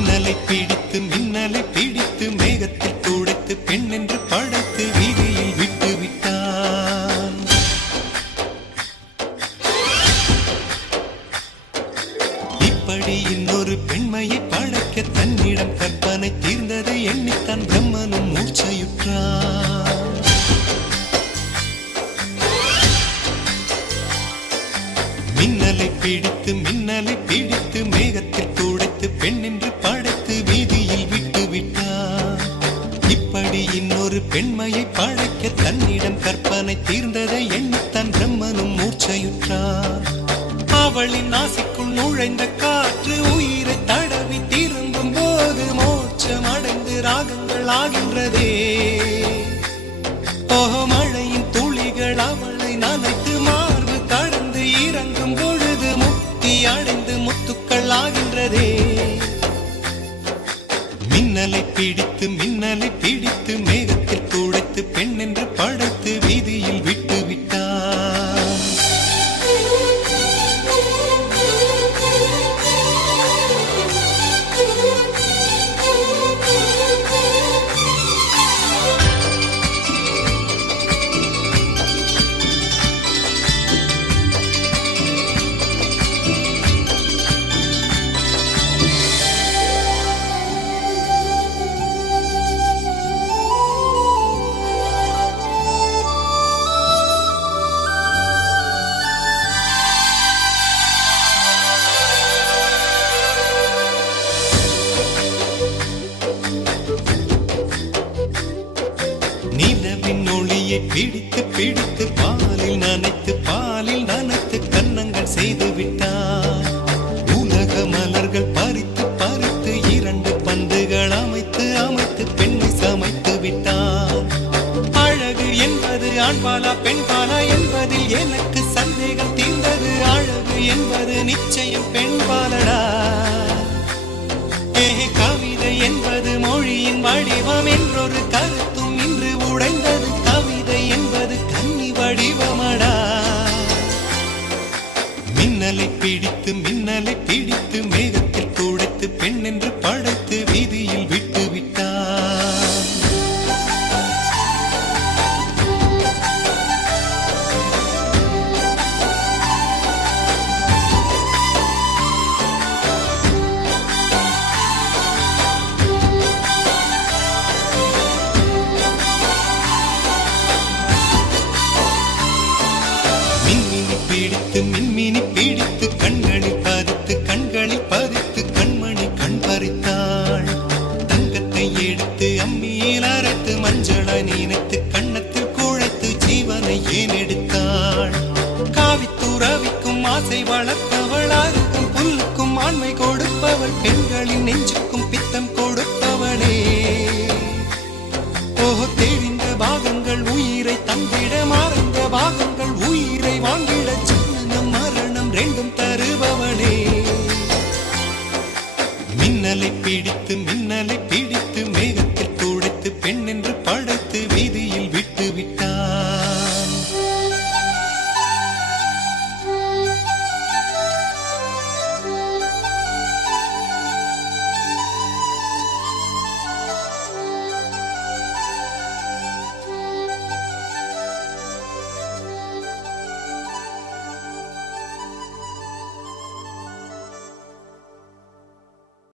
மின்னலை பிடித்து மின்னலை பிடித்து மேகத்தில் துடைத்து பெண் என்று படைத்து வீதியில் விட்டு விட்டான். இப்படி இன்னொரு பெண்மையை படைக்க தன்னிடம் கற்பனை தீர்ந்ததை எண்ணித்தான் பிரம்மனும் மூர்ச்சையுற்றான். மின்னலை பிடித்து மின்னலை பிடித்து மேகத்தில் துடைத்து பெண் என்று படைத்து வீதியில் விட்டு விட்டார். இப்படி இன்னொரு பெண்மையை படைக்க தன்னிடம் கற்பனை தீர்ந்ததை எண்ணித்தான் பிரம்மனும் மூர்ச்சையுற்றார். அவளின் நாசிக்குள் நுழைந்த காற்று உயிரை தடவி திரும்பும் போது மோட்சம் அடைந்து ராகங்கள் ஆகின்றதே. ஓஹோ, மழையின் துளிகள் அவளை நனைத்து மார்பு கடந்து இறங்கும் பொழுது முக்தி அடைந்து முத்துக்கள் ஆகின்றதே. மின்னலை பிடித்து மின்னலை பிடித்து மேகத்தில் துடைத்து பெண் என்று படைத்து வீதியில் விட்டு விட்டான். நிலவின் ஒளியை பிடித்து பிடித்து பாலில் நனைத்து கன்னங்கள் செய்து விட்டார். உலக மலர்கள் பறித்து பறித்து இரண்டு பந்துகள் அமைத்து அமைத்து பெண்ணை சமைத்து விட்டார். அழகு என்பது ஆண்பாலா பெண்பாலா என்பதில் எனக்கு சந்தேகம் தீர்ந்தது. அழகு என்பது நிச்சயம் பெண்பாலடா. கவிதை என்பது மொழியின் வடிவம் என்றொரு கருத்தும் இன்று உடைந்தது. கவிதை என்பது கன்னி வடிவமடா. மின்னலை பிடித்து மின்னலை பிடித்து மேகத்தில் துடைத்து பெண் என்று படைத்து வீதியில் விட்டு விட்டான். மின்மினி பிடித்து கண்களில் பதித்து கண்மணி கண் பறித்தாள். தங்கத்தை எடுத்து அம்மியில் அரைத்து மஞ்சளாய் நினைத்து கண்ணத்தில் குழைத்து ஜீவனை ஏன் எடுத்தாள். காவித்துறவிக்கும் ஆசை வளர்த்தவள், அருக்கும் புல்லுக்கும் ஆண்மை கொடுப்பவள், பெண்களின் நெஞ்சுக்கும் பித்தம் கொடுப்பவளே. ஓஹோ, தெரிந்த பாகங்கள் உயிரை தந்திட மறைந்த பாகங்கள் உயிரை வாங்கிட மரணம் ரெண்டும் தருபவளே. மின்னலை பிடித்து